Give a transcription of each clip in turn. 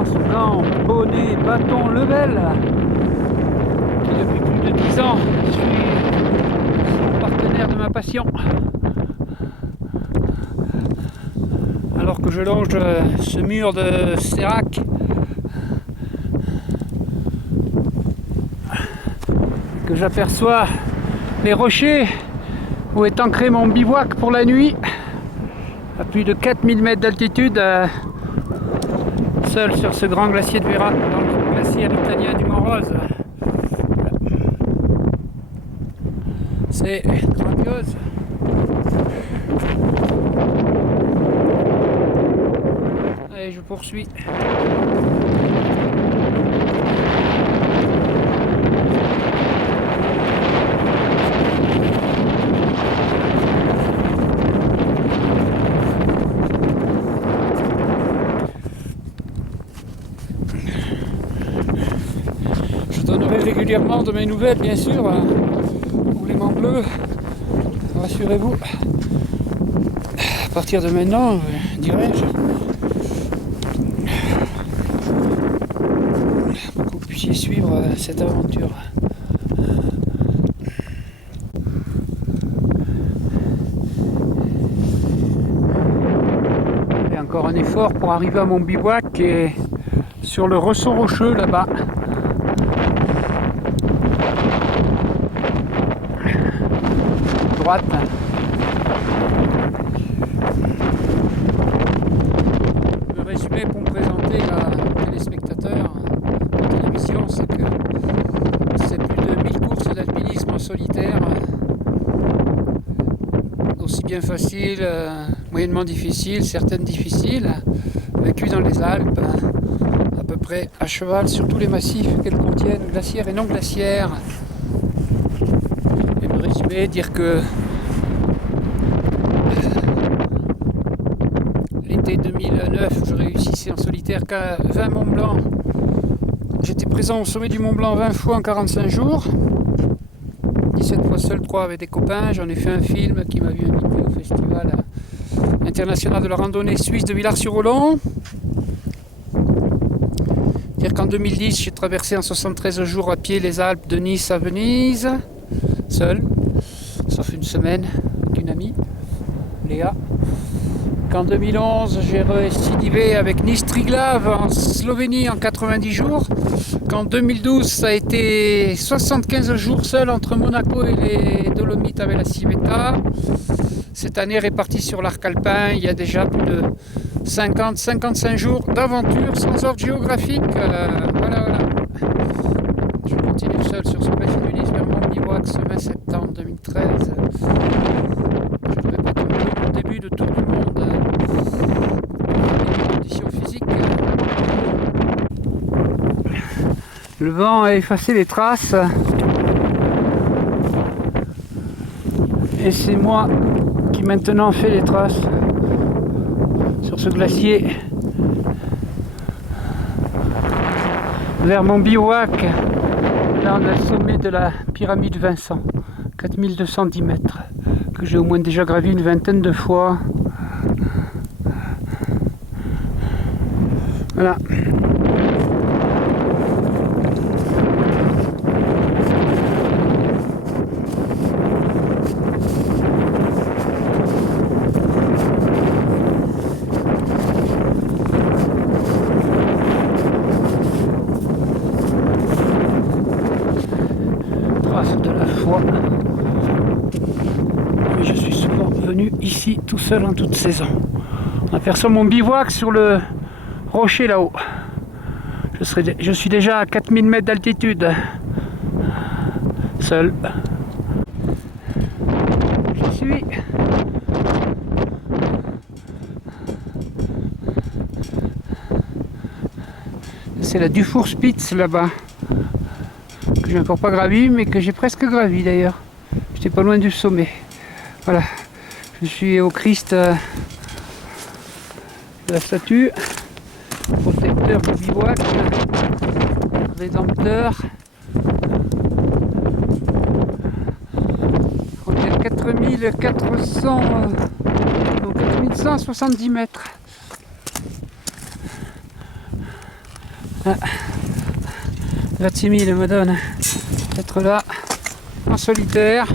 Lance Blanc, bonnet, bâton, level, qui depuis plus de 10 ans suis son partenaire de ma passion. Alors que je longe ce mur de sérac, que j'aperçois les rochers où est ancré mon bivouac pour la nuit, à plus de 4000 mètres d'altitude, seul sur ce grand glacier de Vera, dans le glaciaire italien du Mont Rose. C'est grandiose. Allez, je poursuis. Je donnerai régulièrement de mes nouvelles, bien sûr, pour les Monts Bleus. Rassurez-vous. À partir de maintenant, dirais-je, pour que vous puissiez suivre cette aventure. Et encore un effort pour arriver à mon bivouac qui est sur le ressort rocheux là-bas. Droite. Le résumé pour me présenter à téléspectateurs de télévision, c'est que c'est plus de 1000 courses d'alpinisme en solitaire, aussi bien faciles, moyennement difficiles, certaines difficiles, vécues dans les Alpes, à peu près à cheval sur tous les massifs qu'elles contiennent, glaciaires et non glaciaires. Et me résumer, dire que l'été 2009, je réussissais en solitaire qu'à 20 Mont Blanc. J'étais présent au sommet du Mont Blanc 20 fois en 45 jours. 17 fois seul, 3 avec des copains. J'en ai fait un film qui m'a vu invité au Festival international de la randonnée suisse de Villars-sur-Olon. Dire qu'en 2010, j'ai traversé en 73 jours à pied les Alpes de Nice à Venise, seul, sauf une semaine avec une amie, Léa. Qu'en 2011, j'ai récidivé avec Nice-Triglav en Slovénie en 90 jours. Qu'en 2012, ça a été 75 jours seul entre Monaco et les Dolomites avec la Civetta. Cette année répartie sur l'arc alpin, il y a déjà plus de 50-55 jours d'aventure sans ordre géographique. Voilà. Je continue seul sur ce précipice vers mon bivouac ce 20 septembre 2013. Je répète un peu mon début de tour du monde. Conditions physiques. Le vent a effacé les traces. Et c'est moi qui maintenant fais les traces sur ce glacier vers mon bivouac. Là on a le sommet de la pyramide Vincent, 4210 mètres, que j'ai au moins déjà gravi une vingtaine de fois. Voilà. De la foi, mais je suis souvent venu ici tout seul en toute saison. On aperçoit mon bivouac sur le rocher là-haut. Je suis déjà à 4000 mètres d'altitude, seul. J'y suis. C'est la Dufour-Spitz là-bas, que j'ai encore pas gravi, mais que j'ai presque gravi d'ailleurs. J'étais pas loin du sommet. Voilà, je suis au Christ de la statue, protecteur du bivouac, rédempteur. On est à 4170 mètres. Grazie mille madone d'être là en solitaire.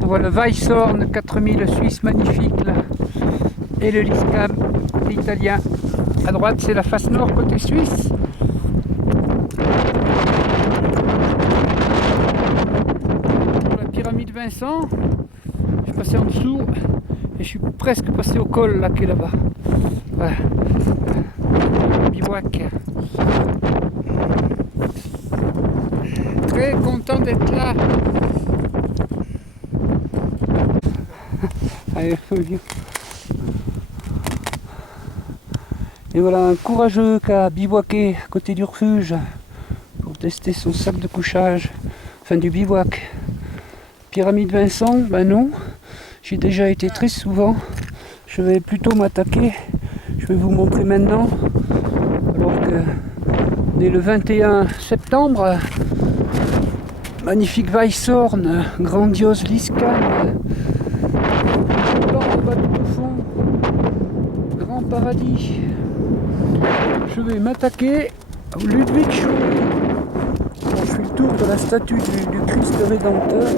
On voit le Weisshorn 4000 suisse magnifique là, et le Lyskam italien. À droite c'est la face nord côté suisse. Pour la pyramide Vincent, je suis passé en dessous et je suis presque passé au col là qui est là-bas. Voilà. Bivouac. Très content d'être là. Allez, feu vieux. Et voilà un courageux qui a bivouaqué à côté du refuge pour tester son sac de couchage, enfin du bivouac. Pyramide Vincent, ben non, j'ai déjà été très souvent. Je vais plutôt m'attaquer, je vais vous montrer maintenant, alors que on est le 21 septembre, magnifique Weisshorn, grandiose Lyskam, en bas du fond, grand paradis. Je vais m'attaquer au Ludwig Schoe. Je fais le tour de la statue du Christ Rédempteur.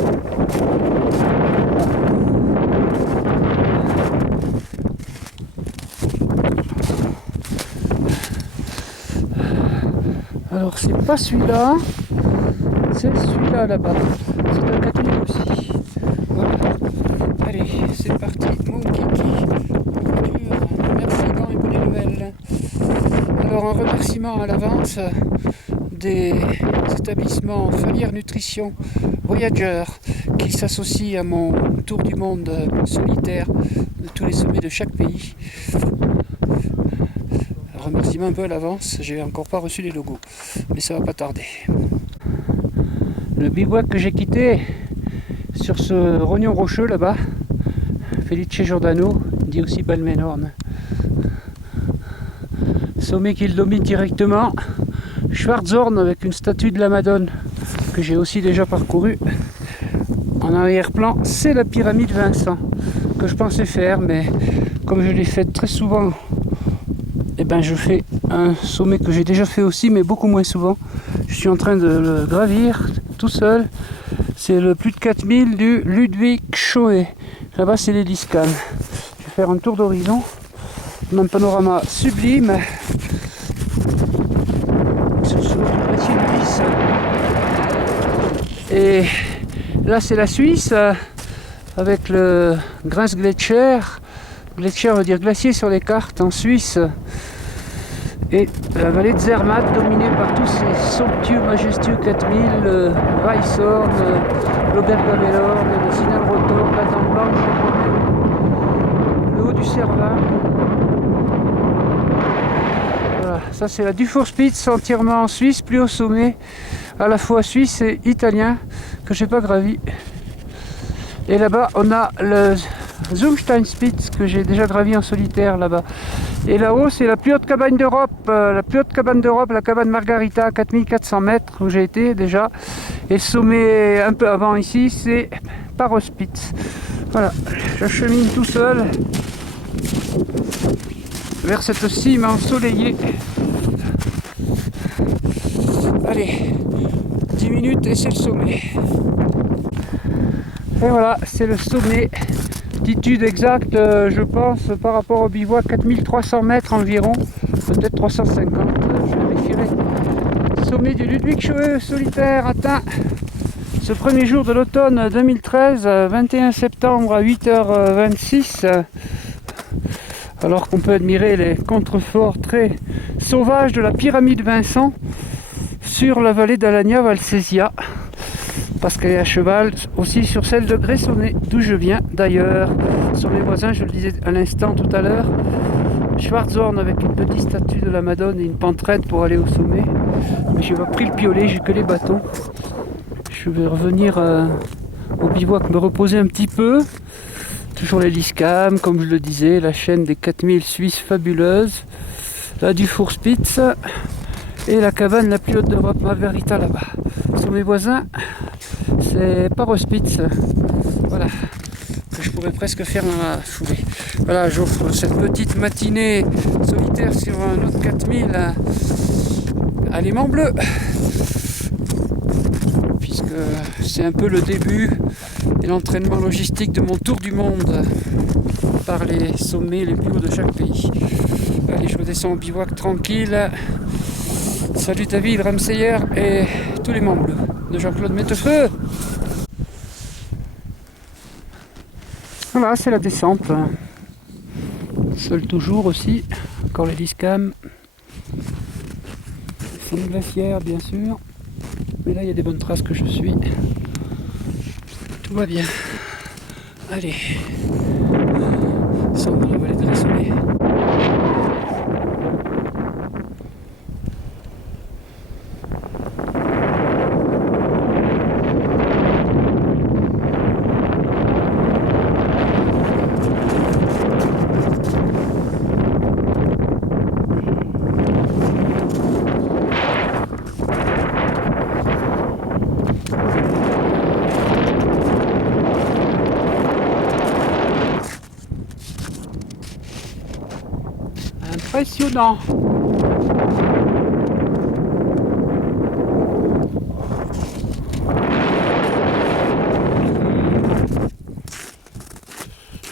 Alors c'est pas celui-là, c'est celui-là là-bas. C'est un 4000 aussi. Voilà. Allez, c'est parti, mon kiki. Merci, gants et bonnes nouvelles. Alors un remerciement à l'avance des établissements Falière Nutrition Voyageur qui s'associent à mon tour du monde solitaire de tous les sommets de chaque pays. Un remerciement un peu à l'avance, j'ai encore pas reçu les logos, mais ça va pas tarder. Le bivouac que j'ai quitté sur ce rognon rocheux là-bas, Felice Giordano, dit aussi Balmenhorn. Sommet qu'il domine directement, Schwarzhorn avec une statue de la Madone que j'ai aussi déjà parcouru. En arrière-plan, c'est la pyramide Vincent que je pensais faire, mais comme je l'ai fait très souvent, et ben je fais un sommet que j'ai déjà fait aussi, mais beaucoup moins souvent. Je suis en train de le gravir tout seul. C'est le plus de 4000 du Ludwig Schoe. Là-bas, c'est les Lyskam. Je vais faire un tour d'horizon. Un panorama sublime. Sur ce glacier de Lys. Et là, c'est la Suisse avec le Grenzgletscher. Gletscher veut dire glacier sur les cartes en Suisse. Et la vallée de Zermatt dominée par tous ces somptueux, majestueux 4000, le Weisshorn, l'Obergamelhorn, le Zinalrotor, la Dent Blanche, le haut du Cervin. Voilà, ça c'est la Dufourspitz entièrement en Suisse, plus au sommet, à la fois suisse et italien, que je n'ai pas gravi. Et là-bas on a le Zumsteinspitz que j'ai déjà gravi en solitaire là-bas. Et là-haut, c'est la plus haute cabane d'Europe, la cabane Margarita, 4400 mètres, où j'ai été déjà. Et le sommet un peu avant ici, c'est Parospitz. Voilà, je chemine tout seul vers cette cime ensoleillée. Allez, 10 minutes et c'est le sommet. Et voilà, c'est le sommet. Altitude exacte, je pense, par rapport au bivouac, 4300 mètres environ, peut-être 350, je vérifierai. Sommet du Ludwig Schoe solitaire atteint ce premier jour de l'automne 2013, 21 septembre à 8h26, alors qu'on peut admirer les contreforts très sauvages de la pyramide Vincent sur la vallée d'Alagna Valsesia. Parce qu'elle est à cheval aussi sur celle de Gressonnet, d'où je viens d'ailleurs. Sur mes voisins, je le disais à l'instant tout à l'heure, Schwarzhorn avec une petite statue de la Madone et une pentraide pour aller au sommet. Mais je n'ai pas pris le piolet, j'ai que les bâtons. Je vais revenir au bivouac, me reposer un petit peu. Toujours les Lyskam, comme je le disais, la chaîne des 4000 Suisses fabuleuses, la Dufourspitz et la cabane la plus haute d'Europe, Margarita là-bas. Sur mes voisins, c'est Parospitz, voilà, que je pourrait presque faire dans la foulée. Voilà, j'offre cette petite matinée solitaire sur un autre 4000 à l'aimant bleu, puisque c'est un peu le début et l'entraînement logistique de mon tour du monde par les sommets les plus hauts de chaque pays. Allez, je redescends au bivouac tranquille. Salut David, Ramseyer et tous les membres de Jean-Claude Mettefeu. Voilà, c'est la descente. Seul toujours aussi, encore les discams. C'est une glacière bien sûr, mais là il y a des bonnes traces que je suis. Tout va bien. Allez, ça on va la vallée de la Soleil. Impressionnant.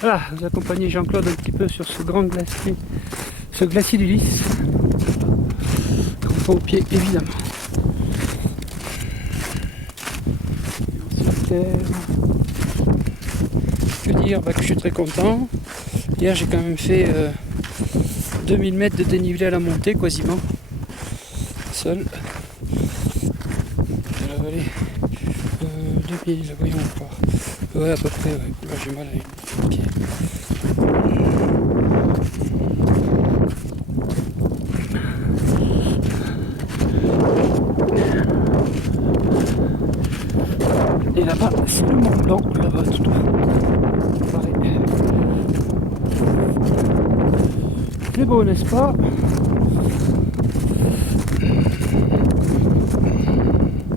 Voilà, vous accompagnez Jean-Claude un petit peu sur ce grand glacier, ce glacier du Lys. Au pied évidemment. Que dire, que je suis très content. Hier j'ai quand même fait 2000 mètres de dénivelé à la montée quasiment. Seul. De la vallée. 2000, voyons encore. Ouais à peu près, ouais. Là j'ai mal à les pieds. Et là-bas, c'est le Mont Blanc, là-bas tout pareil. C'est beau, n'est-ce pas?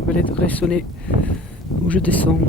Vallée de Gressonnet, où je descends.